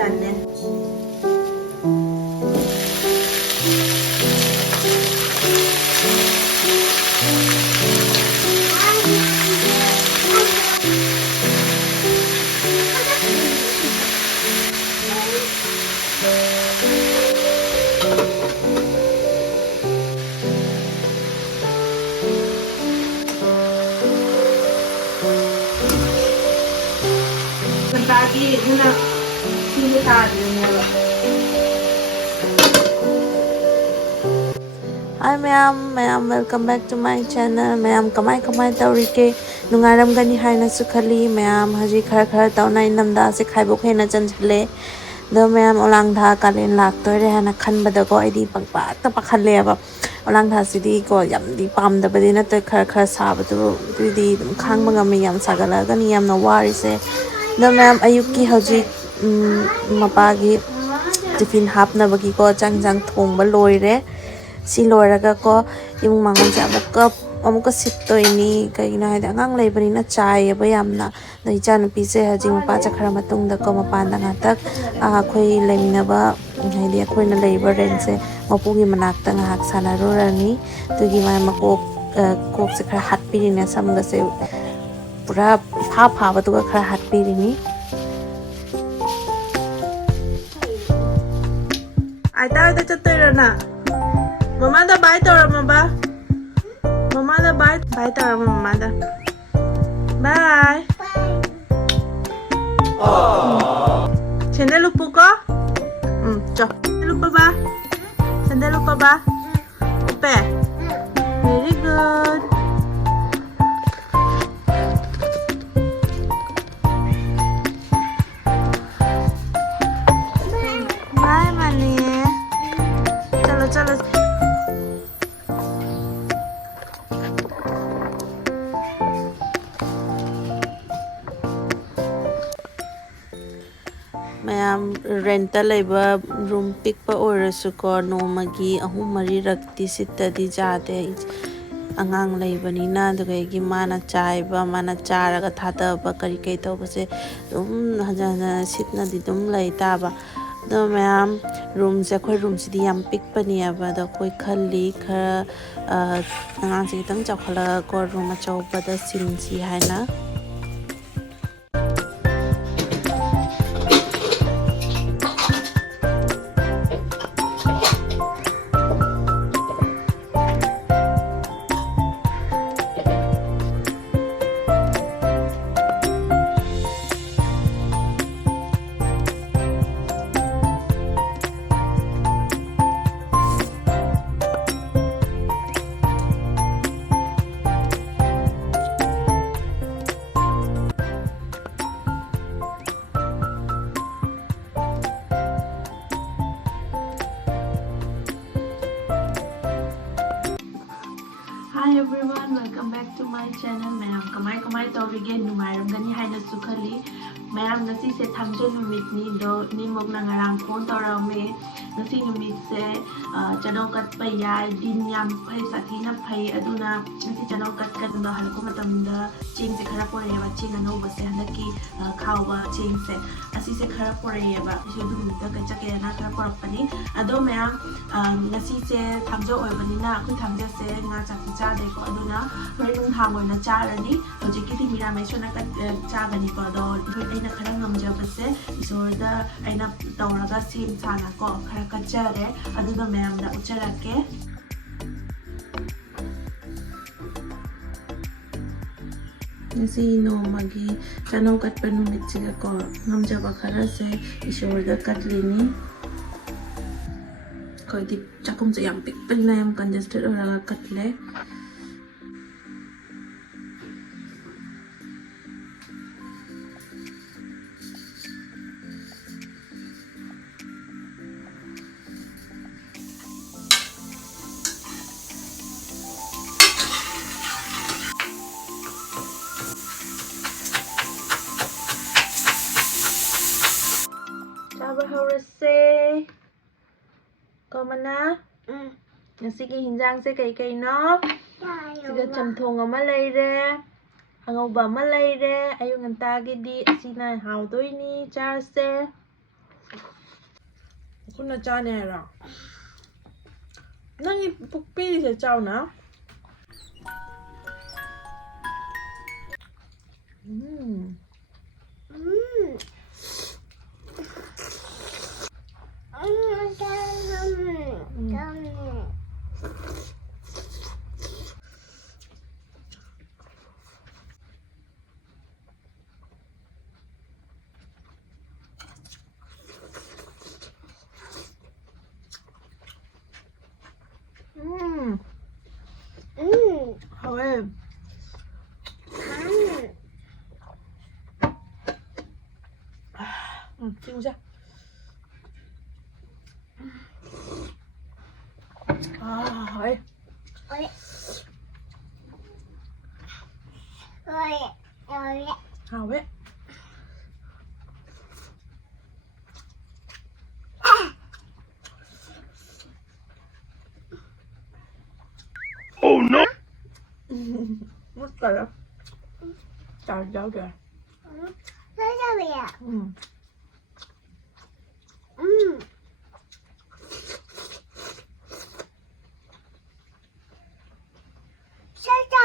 channel. Lagi na sili tayo. Hi ma'am, welcome back to my channel. Ma'am, kamai taurike nungaram gani haina sukhali. Ma'am, haji khar tauna inamda se khaibok hena chanchale. Do ma'am olang tha kalin lak toire hana khanbada ko aidi pangpa ta pakhale aba. Olang tha sidi ko yamdi pamdabadi na to khar sabadu di khangba ngami yam sagala gani yam na wari se. Do ma'am ayuki haji mapagi tiffin hapna bagi ko chang thong ba loire. Si loiraga ko yung mangon sa amuka sittoini kaigina haida angang leibani na chai aba yamna na ichana pise haji mapa chakhara matungda ko mapanda ngatak akhoi leminaba haidi akhoi na leiba rense mapugi manakta ngahak sanarurani tugi mai makok kok se khara hatpirina samga se pura pha batuga khara hatpirini aita chattoirana Mama da bye to mama. Mama da bye to mama da. Bye. Sandal lupa ko? Cho. Lupa ba? Sandal lupa ba? Upe. Very good. Bye mani. Chalo. Mayam rental leba room pick pa orasu ko no magi ahum mari rakti sitadi jade angang leibanina dugagi mana chai ba mana charaga thada ba kari kai to base dum hajana sitna di dum lei ta ba do mayam room se khoi room si di yam pick pa ni aba da koi khalli kha angang si tang chakhala ko room achau pa da sin si haina Hi everyone, welcome back to my channel. Mayam kamai taurige numairam gani haina sukhali. Mayam ngasi se thamje numit ni do ni mok na ngarang phone taurame. Ngasi numit se channel kat pa yai din yam phai sathi na phai aduna ngasi channel kat do halko matam da ching se khara pore ba ching ano ba se handaki khaw ba ching se asi se khara pore ba se du da ka chake na khara por pani ado mayam ngasi se thamje oi bani na khu thamje se nga chak cha de ko aduna hoi nung thang oi na cha rani hoji ki mira mai sona ka cha gani ko do hoi ai na khara ngam ja ba se isor da ai na tawra ga sin cha na ko khara ka cha re aduna mayam da uchara ke ngasi no magi channel kat panumit siga ko ngam ja ba khara se isor da kat lini koi di chakum se yam pik pen na yam congested ora kat le Hurase Komana Sige hinjang se kay no Sige chamthong ama leire Angauba ama leire Ayung antagi di asina haudoy ni charse คุณอาจารย์เนี่ยหรอนั่นนี่ปุ๊กปี้เสียเจ้านะ好诶听一下好诶好诶Oh no! Mất cười lắm. Trời cháu kìa. Thế sao vậy? Sao